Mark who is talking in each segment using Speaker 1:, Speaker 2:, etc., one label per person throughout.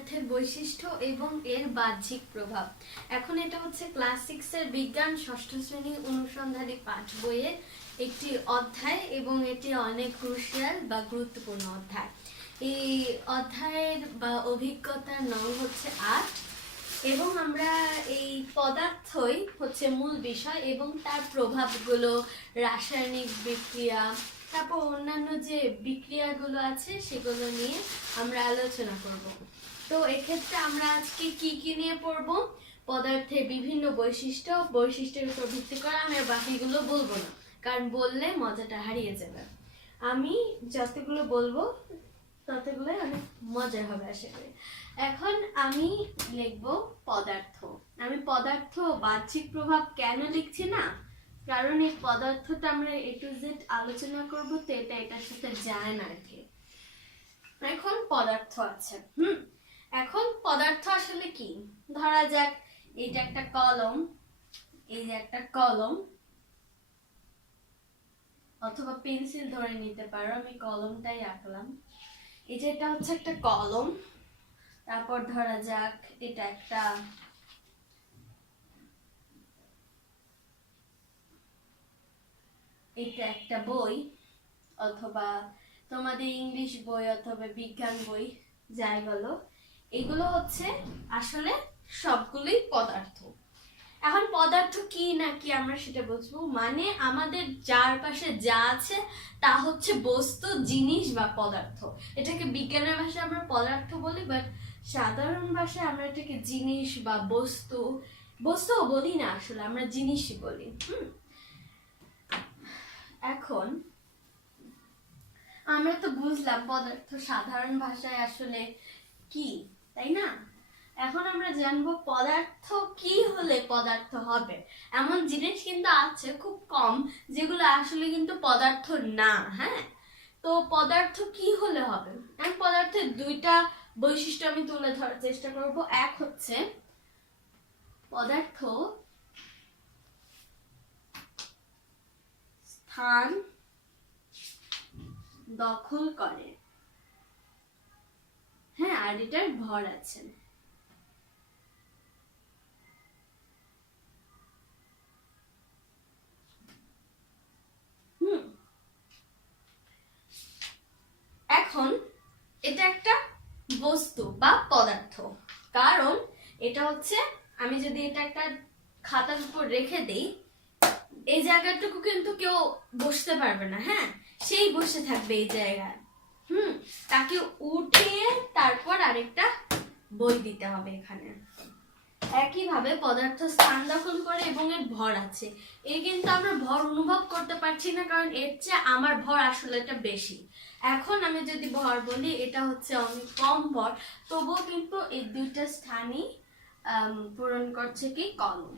Speaker 1: পদার্থের বৈশিষ্ট্য এবং এর বাহ্যিক প্রভাব। এখন এটা হচ্ছে ক্লাস বিজ্ঞান ষষ্ঠ শ্রেণি অনুসন্ধানী পাঠ বইয়ের একটি অধ্যায় এবং এটি অনেক ক্রুশিয়াল বা গুরুত্বপূর্ণ অধ্যায়। এই অধ্যায়ের বা অভিজ্ঞতার নাম হচ্ছে আট এবং আমরা এই পদার্থই হচ্ছে মূল বিষয় এবং তার প্রভাবগুলো, রাসায়নিক বিক্রিয়া, তারপর অন্যান্য যে বিক্রিয়াগুলো আছে সেগুলো নিয়ে আমরা আলোচনা করব। তো এক্ষেত্রে আমরা আজকে কি কি নিয়ে পড়ব? পদার্থের বিভিন্ন বৈশিষ্ট্য, বৈশিষ্ট্যের উপর ভিত্তি করে আমি বাকিগুলো বলব না, কারণ বললে মজাটা হারিয়ে যাবে। আমি যতগুলো বলব, ততগুলোই অনেক মজা হবে আশা করি। এখন আমি লিখব পদার্থ। আমি পদার্থ বাহ্যিক প্রভাব কেন লিখছি না? কারণ এই পদার্থটা আমরা এ টু জেড আলোচনা করব, তো এটা এটার সাথে যায় না আর কি। এখন পদার্থ আছে, হুম? এখন পদার্থ আসলে কি? ধরা যাক এটা একটা কলম, এই যে একটা কলম, অথবা পেন্সিল ধরে নিতে পারো, আমি কলমটাই আঁকলাম। এই যে এটা হচ্ছে একটা কলম, তারপর ধরা যাক, এটা একটা এটা একটা বই, অথবা তোমাদের ইংলিশ বই অথবা বিজ্ঞান বই, যাই বলো। এগুলো হচ্ছে আসলে সবগুলোই পদার্থ। এখন পদার্থ কি না কি আমরা সেটা বুঝব। মানে আমাদের চারপাশে যা আছে তা হচ্ছে বস্তু, জিনিস বা পদার্থ। এটাকে বিজ্ঞানের ভাষায় আমরা পদার্থ বলি বাট সাধারণ ভাষায় আমরা এটাকে জিনিস বা বস্তু, বস্তুও বলি না আসলে, আমরা জিনিসই বলি এখন আমরা তো বুঝলাম পদার্থ সাধারণ ভাষায় আসলে কি। তাই না? এখন আমরা জানব পদার্থ কি হলে পদার্থ হবে। এমন জিনিস কিন্তু আছে খুব কম, যেগুলো আসলে কিন্তু পদার্থ না হ্যাঁ? তো পদার্থ কি হলে হবে? আমি পদার্থের দুইটা বৈশিষ্ট্য আমি তুলে ধরার চেষ্টা করব। এক হচ্ছে পদার্থ স্থান দখল করে। হ্যাঁ আর এটার ভর আছে। এখন এটা একটা বস্তু বা পদার্থ। কারণ এটা হচ্ছে, আমি যদি এটা একটা খাতার উপর রেখে দিই, এই জায়গাটুকু কিন্তু কেউ বসতে পারবে না হ্যাঁ? সেই বসে থাকবে এই জায়গায়। হুম, তাকে উঠিয়ে তারপর আরেকটা বই দিতে হবে এখানে। একইভাবে পদার্থ স্থান দখল করে এবং এর ভর আছে। এই কিন্তু আমরা ভর অনুভব করতে পারছি না, কারণ এর চেয়ে আমার ভর আসলে এটা বেশি। এখন আমি যদি ভর বলি, এটা হচ্ছে অনেক কম ভর, তবুও কিন্তু এই দুইটা স্থানই পূরণ করছে কি? কলম।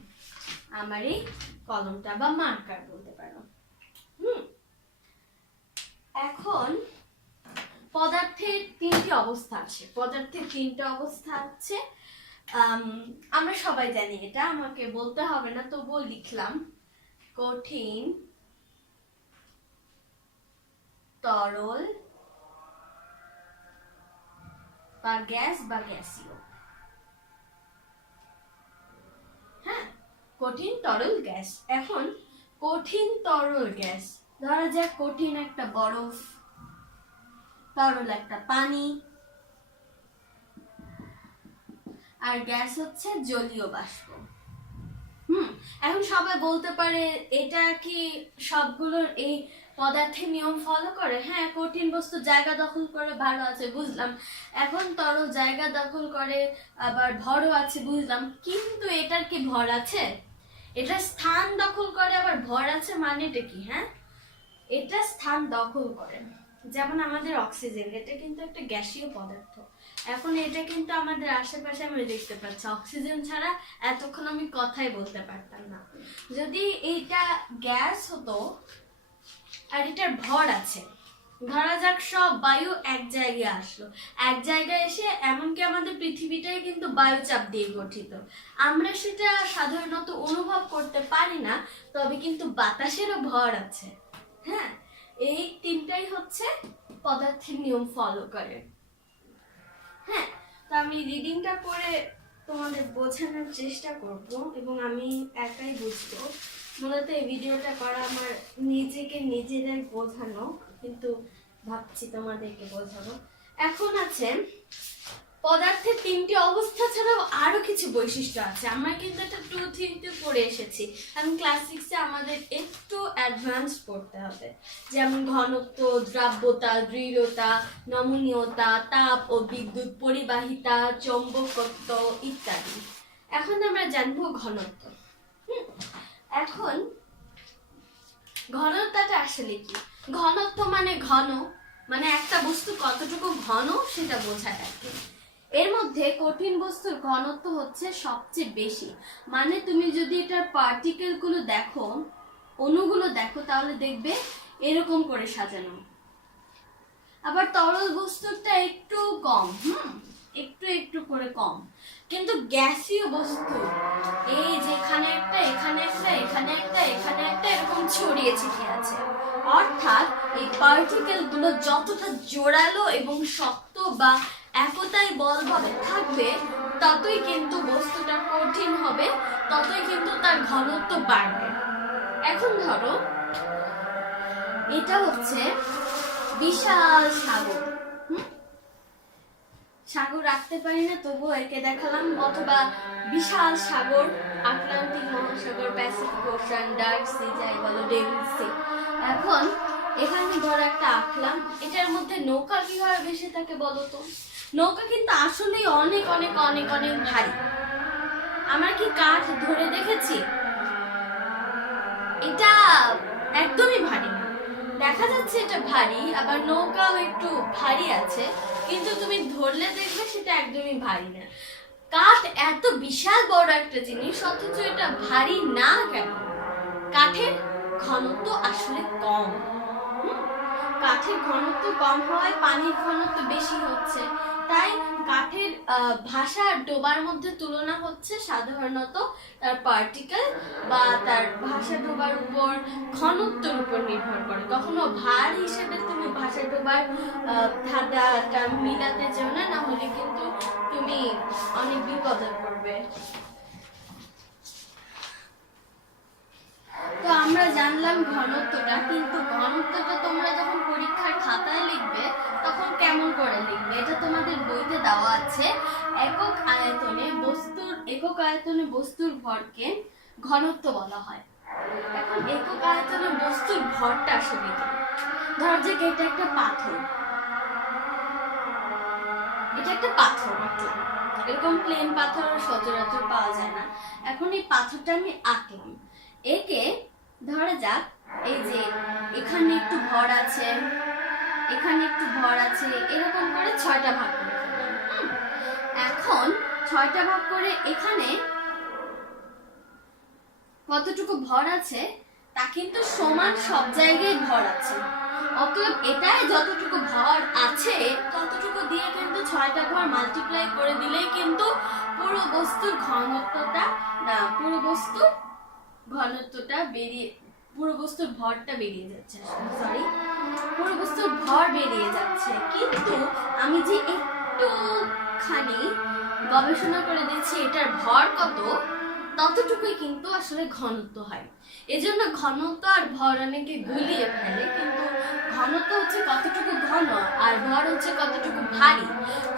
Speaker 1: আমার এই কলমটা বা মার্কার বলতে পারো। হুম, এখন তিনটি অবস্থা আছে। পদার্থের তিনটি অবস্থা আছে। আমরা সবাই জানি এটা, আমাকে বলতে হবে না, তবুও লিখলাম। কঠিন, তরল বা গ্যাস বা গ্যাসীয়। হ্যাঁ কঠিন, তরল, গ্যাস। এখন কঠিন, তরল, গ্যাস। ধরা যাক কঠিন একটা বরফ। তরল একটা পানি। আর গ্যাস হচ্ছে জলীয় বাষ্প। হুম, এখন সবাই বলতে পারে এটা কি সবগুলোর এই পদার্থের নিয়ম ফলো করে? হ্যাঁ কঠিন বস্তু জায়গা দখল করে, ভালো আছে, বুঝলাম। এখন তরল জায়গা দখল করে, আবার ভরও আছে, বুঝলাম। কিন্তু এটার কি ভর আছে? এটা স্থান দখল করে, আবার ভর আছে মানেটা কি হ্যাঁ? এটা স্থান দখল করে। যেমন আমাদের অক্সিজেন এটা কিন্তু একটা গ্যাসীয় পদার্থ। এখন এটা কিন্তু আমাদের আশেপাশে আমি দেখতে পাচ্ছি। অক্সিজেন ছাড়া এতক্ষণ আমি কথাই বলতে পারতাম না। যদি এইটা গ্যাস হতো, আর এটার ভর আছে, ধরা যাক সব বায়ু এক জায়গায় আসলো। এক জায়গায় এসে এমনকি আমাদের পৃথিবীটাই কিন্তু বায়ুচাপ দিয়ে গঠিত। আমরা সেটা সাধারণত অনুভব করতে পারি না, তবে কিন্তু বাতাসেরও ভর আছে। হ্যাঁ? এই তিনটাই হচ্ছে পদার্থের নিয়ম ফলো করে। হ্যাঁ তার আমি রিডিংটা করে তোমাদের বোঝানোর চেষ্টা করব এবং আমি একাই বুঝব। মূলত এই ভিডিওটা করা আমার নিজেকে নিজেদের বোঝানো, কিন্তু ভাবছি তোমাদেরকে বোঝাবো। এখন আছে পদার্থের তিনটি অবস্থা ছাড়াও আরও কিছু বৈশিষ্ট্য আছে। আমরা কিন্তু একটা টু থ্রিতে পড়ে এসেছি। আমি ক্লাস সিক্সে আমাদের একটু অ্যাডভান্স পড়তে হবে। যেমন ঘনত্ব, দ্রাব্যতা, দৃঢ়তা, নমনীয়তা, তাপ ও বিদ্যুৎ পরিবাহিতা, চৌম্বকত্ব ইত্যাদি। এখন আমরা জানব ঘনত্ব। এখন ঘনত্বটা আসলে কি? ঘনত্ব মানে ঘন মানে একটা বস্তু কতটুকু ঘন সেটা বোঝায় আর কি। মধ্যে কঠিন বস্তুর ঘনত্ব হচ্ছে সবচেয়ে বেশি। মানে তুমি যদি এটার পার্টিকেলগুলো দেখো, অণুগুলো দেখো, তাহলে দেখবে এরকম করে সাজানো। আবার তরল বস্তুটা একটু কম, হুম, একটু একটু করে কম। কিন্তু গ্যাসীয় বস্তু, এই যে এখানে একটা এখানে একটা এখানে একটা এখানে একটা, এরকম ছড়িয়ে ছিটিয়ে আছে। অর্থাৎ এই পার্টিকেলগুলো যতটা জোরালো এবং শক্ত বা একতাই বলভাবে থাকবে, ততই কিন্তু বস্তুটা কঠিন হবে, ততই কিন্তু তার ঘনত্ব বাড়বে। এখন ধরো, এটা হচ্ছে বিশাল সাগর? সাগর রাখতে পারি না, তবুও একে দেখালাম, অথবা বিশাল সাগর, আটলান্টিক মহাসাগর, প্যাসিফিক ওশান, ডার্ক সি, যাই বলো, ডেভিড সি। এখন এখানে ধরো একটা আঁকলাম, এটার মধ্যে নৌকা কীভাবে ভেসে থাকে বলো তো? নৌকা কিন্তু আসলেই অনেক অনেক অনেক অনেক ভারী। আমরা কি কাঠ ধরে দেখেছি? এটা একদমই ভারী দেখা যাচ্ছে এটা ভারী, আবার নৌকাও একটু ভারী আছে, কিন্তু তুমি ধরলে দেখবে সেটা একদমই ভারী না। কাঠ এত বিশাল বড় একটা জিনিস, অথচ এটা ভারী না কেন? কাঠের ঘনত্ব আসলে কম? কাঠের ঘনত্ব কম হওয়ায় পানির ঘনত্ব বেশি হচ্ছে। তাই কাঠের ভাষা ডোবার মধ্যে তুলনা হচ্ছে সাধারণত তার পার্টিকেল বা তার ভাষা ডোবার উপর ঘনত্বের উপর নির্ভর করে। কখনো ভার হিসেবে তুমি ভাষা ডোবার ধাঁধাটা মিলাতে চাও না না হলে কিন্তু তুমি অনেক বিপদে পড়বে। তো আমরা জানলাম ঘনত্বটা, কিন্তু ঘনত্বটা তোমরা যখন পরীক্ষার খাতায় লিখবে কেমন করে লিখবে? এটা তোমাদের বইতে দেওয়া আছে। একক আয়তনে বস্তুর একক আয়তনে বস্তুর ভরকে ঘনত্ব বলা হয়। এখন একক আয়তনে বস্তুর ভরটা আসলে কি ধর যে এটা একটা পাথর। এটা একটা পাথর। এরকম প্লেন পাথর সচরাচর পাওয়া যায় না। এখন এই পাথরটা আমি আঁকলাম। একে ধরা যাক, এই যে এখানে একটু ভর আছে এখানে একটু ভর আছে, এরকম করে ছয়টা ভাগ করে এখন ছয়টা ভাগ করে এখানে কতটুকু ভর আছে, তা কিন্তু সমান সব জায়গায় ভর আছে। অতএব এটাই যতটুকু ভর আছে, ততটুকু দিয়ে কিন্তু ছয়টা ঘর মাল্টিপ্লাই করে দিলেই কিন্তু পুরো বস্তুর ঘনত্বটা না পুরো বস্তু ঘনত্বটা বেরিয়ে পুরো বস্তুর ভরটা বেরিয়ে যাচ্ছে সরি পুরো বস্তুর ভর বেরিয়ে যাচ্ছে। কিন্তু আমি যে একটুখানি গবেষণা করে দিচ্ছি এটার ভর কত, ততটুকুই কিন্তু আসলে ঘনত্ব হয়। এজন্য ঘনত্ব আর ভর অনেকে গুলিয়ে ফেলে, কিন্তু ঘনত্ব হচ্ছে কতটুকু ঘন আর ভর হচ্ছে কতটুকু ভারী।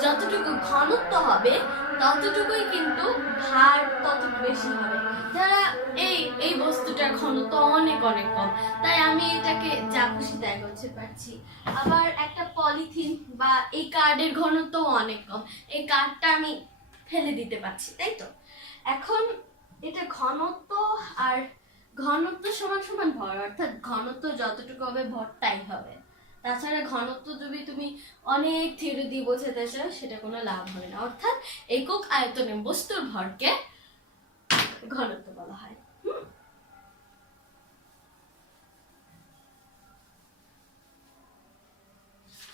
Speaker 1: যতটুকু ঘনত্ব হবে, ততটুকুই কিন্তু ভার তত বেশি হবে। যারা এই এই বস্তুটার ঘনত্ব অনেক অনেক কম। তাই আমি এটাকে যা খুশি তাই করতে পারছি। আবার একটা পলিথিন বা এই কার্ডের ঘনত্ব অনেক কম। এই কার্ডটা আমি ফেলে দিতে পারছি, তাই তো? এখন এটা ঘনত্ব আর ঘনত্ব সমান সমান ভর, অর্থাৎ ঘনত্ব যতটুকু হবে ভরটাই হবে। তাছাড়া ঘনত্ব যদি তুমি অনেক থিওরি দিয়ে বোঝাতে চাও, সেটা কোনো লাভ হবে না। অর্থাৎ একক আয়তনে বস্তুর ভরকে ঘনত্ব বলা হয়?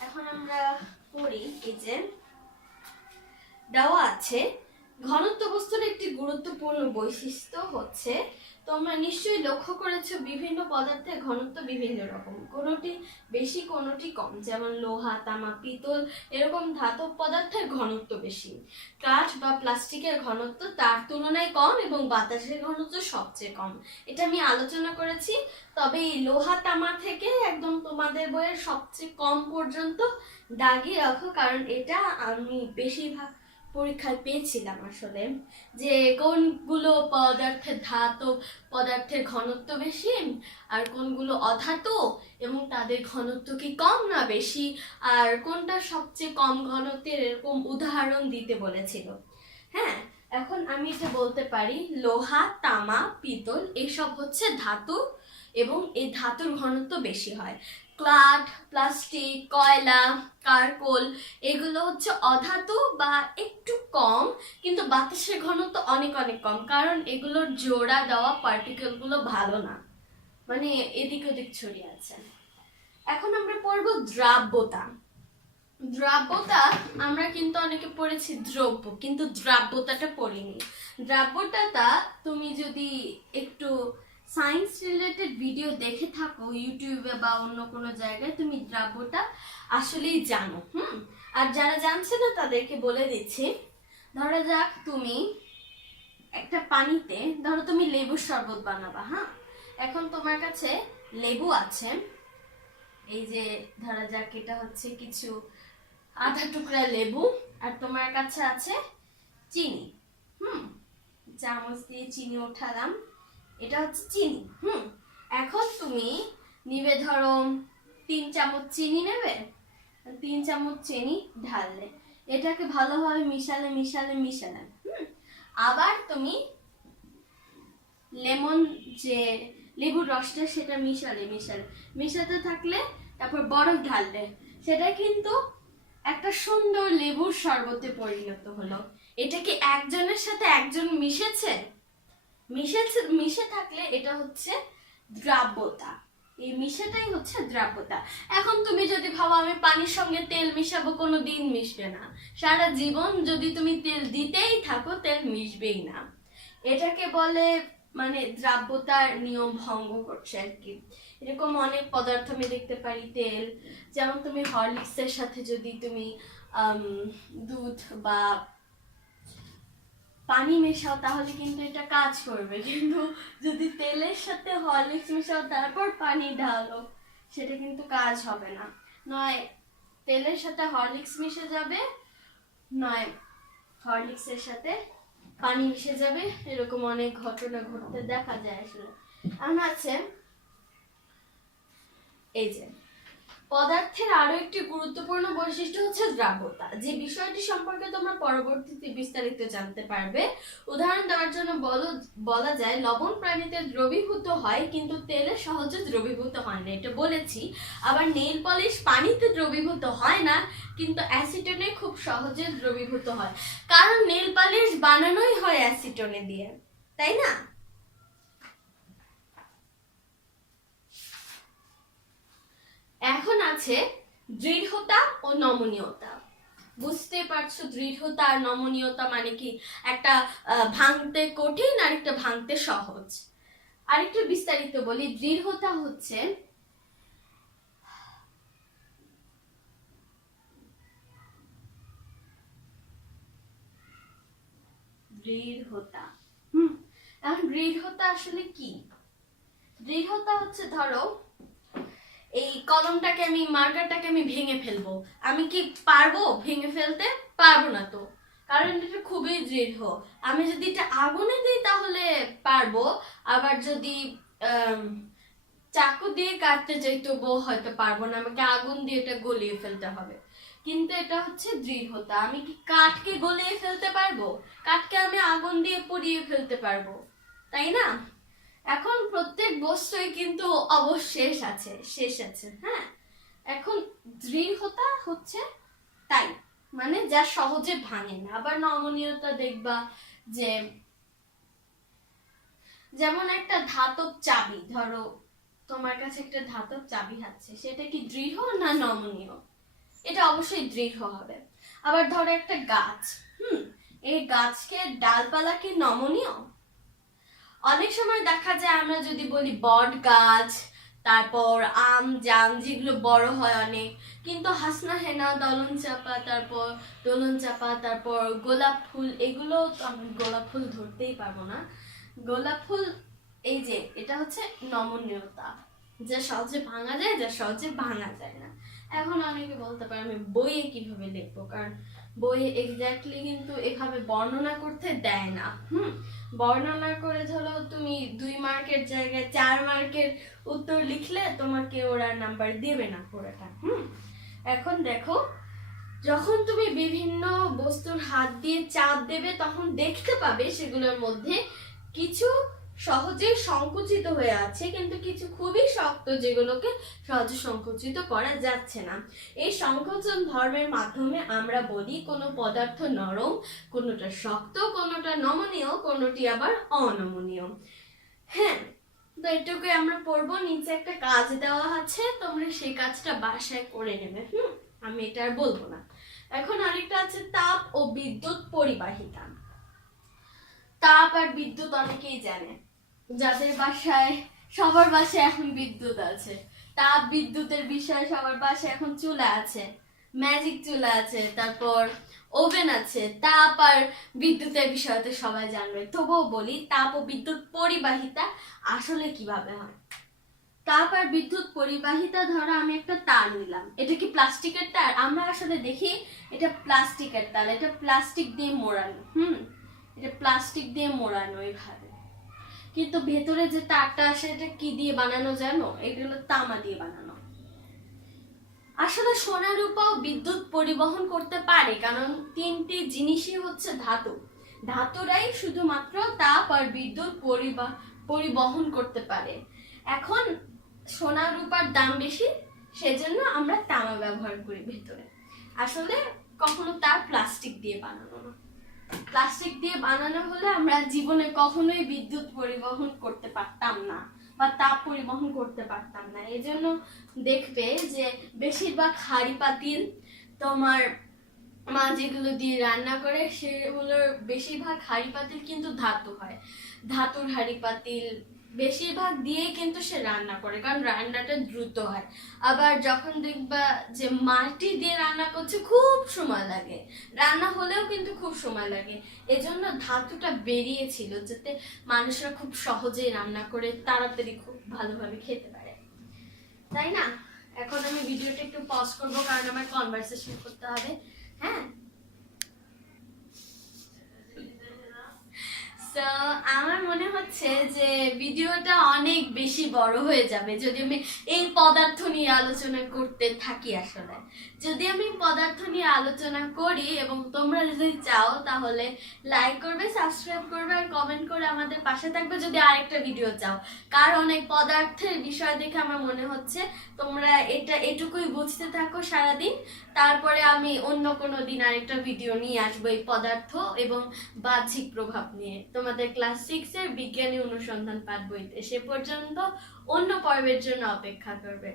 Speaker 1: এখন আমরা পড়ি এই যে দেওয়া আছে ঘনত্ব গুরুত্বপূর্ণ বৈশিষ্ট্য হচ্ছে, তোমরা নিশ্চয়ই লক্ষ্য করেছ বিভিন্ন পদার্থের ঘনত্ব বিভিন্ন রকম। কোনোটি বেশি, কোনোটি কম। যেমন লোহা, তামা, পিতল, এরকম ধাতব পদার্থের ঘনত্ব বেশি। কাঠ বা প্লাস্টিকের ঘনত্ব তার তুলনায় কম এবং বাতাসের ঘনত্ব সবচেয়ে কম। এটা আমি আলোচনা করেছি। তবে এই লোহা, তামা থেকে একদম তোমাদের বইয়ের সবচেয়ে কম পর্যন্ত দাগিয়ে রাখো, কারণ এটা আমি বেশিরভাগ পরীক্ষায় পেয়েছিলাম আসলে। যে কোনগুলো পদার্থের ধাতব পদার্থের ঘনত্ব বেশি আর কোনগুলো অধাতু এবং তাদের ঘনত্ব কি কম না বেশি আর কোনটা সবচেয়ে কম ঘনত্বের এরকম উদাহরণ দিতে বলেছিল। হ্যাঁ এখন আমি এটা বলতে পারি, লোহা, তামা, পিতল, এসব হচ্ছে ধাতু এবং এই ধাতুর ঘনত্ব বেশি হয়। ক্লাড, প্লাস্টিক, কয়লা, কার্কল, এগুলো হচ্ছে অধাতু বা একটু কম, কিন্তু বাতাসের ঘনত্ব অনেক অনেক কম, কারণ এগুলোর জোড়া দেওয়া পার্টিকেলগুলো ভালো না। মানে এদিক ওদিক ছড়িয়ে আছে। এখন আমরা পড়ব দ্রাব্যতা। দ্রাব্যতা, আমরা কিন্তু অনেকে পড়েছি দ্রব্য, কিন্তু দ্রাব্যতাটা পড়িনি। দ্রাব্যতাটা তুমি যদি একটু সায়েন্স রিলেটেড ভিডিও দেখে থাকো ইউটিউবে বা অন্য কোনো জায়গায়, তুমি দ্রাব্যটা আসলেই জানো, হুম? আর যারা জানছে না তাদেরকে বলে দিচ্ছি, ধরা যাক তুমি একটা পানিতে, ধরো তুমি লেবুর শরবত বানাবা হ্যাঁ? এখন তোমার কাছে লেবু আছে, এই যে ধরা যাক এটা হচ্ছে কিছু আধা টুকরা লেবু, আর তোমার কাছে আছে চিনি, হুম? চামচ দিয়ে চিনি ওঠালাম। এটা হচ্ছে চিনি, হুম? এখন তুমি নিবে ধরো তিন চামচ চিনি নেবে, তিন চামচ চিনি ঢাললে, এটাকে ভালোভাবে মিশালে মিশালে মিশালে, হুম? আবার তুমি লেমন যে লেবুর রসটা সেটা মিশালে মিশালে, মিশাতে থাকলে তারপর বরফ ঢাললে, সেটা কিন্তু একটা সুন্দর লেবুর শরবতে পরিণত হলো। এটা কি একজনের সাথে একজন মিশেছে? মিশেছে, মিশে থাকলে এটা হচ্ছে দ্রাব্যতা। এই মিশাটাই হচ্ছে দ্রাব্যতা। এখন তুমি যদি ভাবো আমি পানির সঙ্গে তেল মিশাবো, কোনো দিন মিশবে না। সারা জীবন যদি তুমি তেল দিতেই থাকো, তেল মিশবেই না। এটাকে বলে মানে দ্রাব্যতার নিয়ম ভঙ্গ করছে আর কি। এরকম অনেক পদার্থ আমি দেখতে পারি তেল। যেমন তুমি হরলিক্সের সাথে যদি তুমি দুধ বা পানি মেশাও তাহলে কিন্তু এটা কাজ করবে। কিন্তু যদি তেলের সাথে হরলিক্স মেশাও, তারপর পানি ঢালো, সেটা কিন্তু কাজ হবে না। নয়, তেলের সাথে হরলিক্স মিশে যাবে, নয়, হরলিক্সের সাথে পানি মিশে যাবে। এরকম অনেক ঘটনা ঘটতে দেখা যায় আসলে। আমার আছে, এই যে পদার্থের আরও একটি গুরুত্বপূর্ণ বৈশিষ্ট্য হচ্ছে দ্রাব্যতা যে বিষয়টি সম্পর্কে তোমরা পরবর্তীতে বিস্তারিত জানতে পারবে, উদাহরণ দেওয়ার জন্য বলো, বলা যায় লবণ প্রাণীতে দ্রবীভূত হয়, কিন্তু তেলে সহজে দ্রবীভূত হয় না। এটা বলেছি, আবার নেল পলিশ পানিতে দ্রবীভূত হয় না, কিন্তু অ্যাসিটনে খুব সহজে দ্রবীভূত হয়। কারণ নেল পলিশ বানানোই হয় অ্যাসিটনে দিয়ে, তাই না এখন আছে দৃঢ়তা ও নমনীয়তা। বুঝতে পারছ, দৃঢ়তা আর নমনীয়তা মানে কি? একটা ভাঙতে কঠিন আর একটা ভাঙতে সহজ। আরেকটু বিস্তারিত বলি, দৃঢ়তা হচ্ছে দৃঢ়তা। হুম, এখন দৃঢ়তা আসলে কি? দৃঢ়তা হচ্ছে, ধরো এই কলমটাকে আমি মার্কারটাকে আমি ভেঙে ফেলব। আমি কি পারব ভেঙে ফেলতে? পারব না তো। কারণ এটা খুবই দৃঢ়। আমি যদি এটা আগুনে দিই তাহলে পারব। আবার যদি চাকু দিয়ে কাটতে যাই তবুও হয়তো পারব না। আমাকে আগুন দিয়ে এটা গলিয়ে ফেলতে হবে। কিন্তু এটা হচ্ছে দৃঢ়তা। আমি কি কাঠকে গলিয়ে ফেলতে পারব? কাঠকে আমি আগুন দিয়ে পুড়িয়ে ফেলতে পারব। তাই না? এখন প্রত্যেক বস্তুই কিন্তু অবশেষ আছে, শেষ আছে হ্যাঁ? এখন দৃঢ়তা হচ্ছে তাই মানে যা সহজে ভাঙে না। আবার নমনীয়তা দেখবা যে যেমন একটা ধাতব চাবি, ধরো তোমার কাছে একটা ধাতব চাবি আছে, সেটা কি দৃঢ় না নমনীয়? এটা অবশ্যই দৃঢ় হবে। আবার ধরো একটা গাছ, হুম? এই গাছকে ডালপালা কি নমনীয়? অনেক সময় দেখা যায় আমরা যদি বলি বট গাছ, তারপর আম, জাম, যেগুলো বড় হয় অনেক। কিন্তু হাসনা হেনা, দলন চাপা, তারপর দোলন চাপা, তারপর গোলাপ ফুল, এগুলো তো আমি গোলাপ ফুল ধরতেই পারব না। গোলাপ ফুল, এই যে, এটা হচ্ছে নমনীয়তা। যা সহজে ভাঙা যায়, যা সহজে ভাঙা যায় না। এখন অনেকে বলতে পারে আমি বইয়ে কীভাবে লিখব? কারণ বইয়ে এক্স্যাক্টলি কিন্তু এভাবে বর্ণনা করতে দেয় না, হুম? বর্ণনা করে ধরো তুমি দুই মার্কের জায়গায় চার মার্কের উত্তর লিখলে তোমাকে ওরা নাম্বার দেবে না পুরোটা, হুম? এখন দেখো, যখন তুমি বিভিন্ন বস্তুর হাত দিয়ে চাপ দেবে, তখন দেখতে পাবে সেগুলোর মধ্যে কিছু সহজেই সংকুচিত হয়ে আছে, কিন্তু কিছু খুবই শক্ত যেগুলোকে সহজে সংকুচিত করা যাচ্ছে না। এই সংকোচন ধর্মের মাধ্যমে আমরা বলি কোনো পদার্থ নরম, কোনোটা শক্ত, কোনোটা নমনীয়, কোনোটি আবার অনমনীয়। হ্যাঁ তো এটুকু আমরা পড়ব, নিচে একটা কাজ দেওয়া আছে, তোমরা সেই কাজটা বাসায় করে নেবে, হুম? আমি এটা আর বলব না। এখন আরেকটা আছে তাপ ও বিদ্যুৎ পরিবাহিতা। তাপ আর বিদ্যুৎ অনেকেই জানে। যাদের বাসায়, সবার বাসায় এখন বিদ্যুৎ আছে। তাপ বিদ্যুতের বিষয়ে সবার বাসায় এখন চুলা আছে। ম্যাজিক চুলা আছে, তারপর ওভেন আছে। তাপ আর বিদ্যুতের বিষয়ে তো সবাই জানবে। তবুও বলি, তাপ ও বিদ্যুৎ পরিবাহিতা আসলে কীভাবে হয়? তাপ আর বিদ্যুৎ পরিবাহিতা ধরো, আমি একটা তার নিলাম। এটা কি প্লাস্টিকের তার? আমরা আসলে দেখি এটা প্লাস্টিকের তার। এটা প্লাস্টিক দিয়ে মোড়ানো, হুম? এটা প্লাস্টিক দিয়ে মোড়ানো এইভাবে কিন্তু ভেতরে যে তারটা আসে, এটা কি দিয়ে বানানো জানো? এগুলো তামা দিয়ে বানানো। আসলে সোনা রূপাও বিদ্যুৎ পরিবহন করতে পারে, কারণ তিনটি জিনিসই হচ্ছে ধাতু। ধাতুরাই শুধুমাত্র তাপ আর বিদ্যুৎ পরিবহন করতে পারে। এখন সোনা রূপার দাম বেশি, সেজন্য আমরা তামা ব্যবহার করি ভেতরে। আসলে কখনো তার প্লাস্টিক দিয়ে বানানো না। প্লাস্টিক দিয়ে বানানো হলে আমরা জীবনে কখনোই বিদ্যুৎ পরিবহন করতে পারতাম না বা তাপ পরিবহন করতে পারতাম না। এই জন্য দেখবে যে বেশিরভাগ হাড়ি পাতিল তোমার মা যেগুলো দিয়ে রান্না করে, সেগুলোর বেশিরভাগ হাড়ি পাতিল কিন্তু ধাতু হয়। ধাতুর হাড়ি পাতিল বেশিরভাগ দিয়ে কিন্তু সে রান্না করে, কারণ রান্নাটা দ্রুত হয়। আবার যখন দেখবা যে মাটি দিয়ে রান্না করছে, খুব সময় লাগে। রান্না হলেও কিন্তু খুব সময় লাগে। এজন্য ধাতুটা বেরিয়েছিল যাতে মানুষরা খুব সহজেই রান্না করে, তাড়াতাড়ি খুব ভালোভাবে খেতে পারে। তাই না? এখন আমি ভিডিওটা একটু পজ করব, কারণ আমার কনভারসেশন করতে হবে। হ্যাঁ? আমার মনে হচ্ছে যে ভিডিওটা অনেক বেশি বড় হয়ে যাবে যদি আমি এই পদার্থ নিয়ে আলোচনা করতে থাকি আসলে। যদি আমি পদার্থ নিয়ে আলোচনা করি এবং তোমরা যদি চাও তাহলে লাইক করবে সাবস্ক্রাইব করবে আর কমেন্ট করে আমাদের পাশে থাকবে যদি আরেকটা ভিডিও চাও। কারণ এই পদার্থের বিষয় দেখে আমার মনে হচ্ছে তোমরা এটা এটুকুই বুঝতে থাকো সারাদিন। তারপরে আমি অন্য কোনো দিন আরেকটা ভিডিও নিয়ে আসব এই পদার্থ এবং বাহ্যিক প্রভাব নিয়ে। তোমাদের ক্লাস সিক্স এর বিজ্ঞানী অনুসন্ধান পাঠ বইতে। সে পর্যন্ত অন্য পর্বের জন্য অপেক্ষা করবে।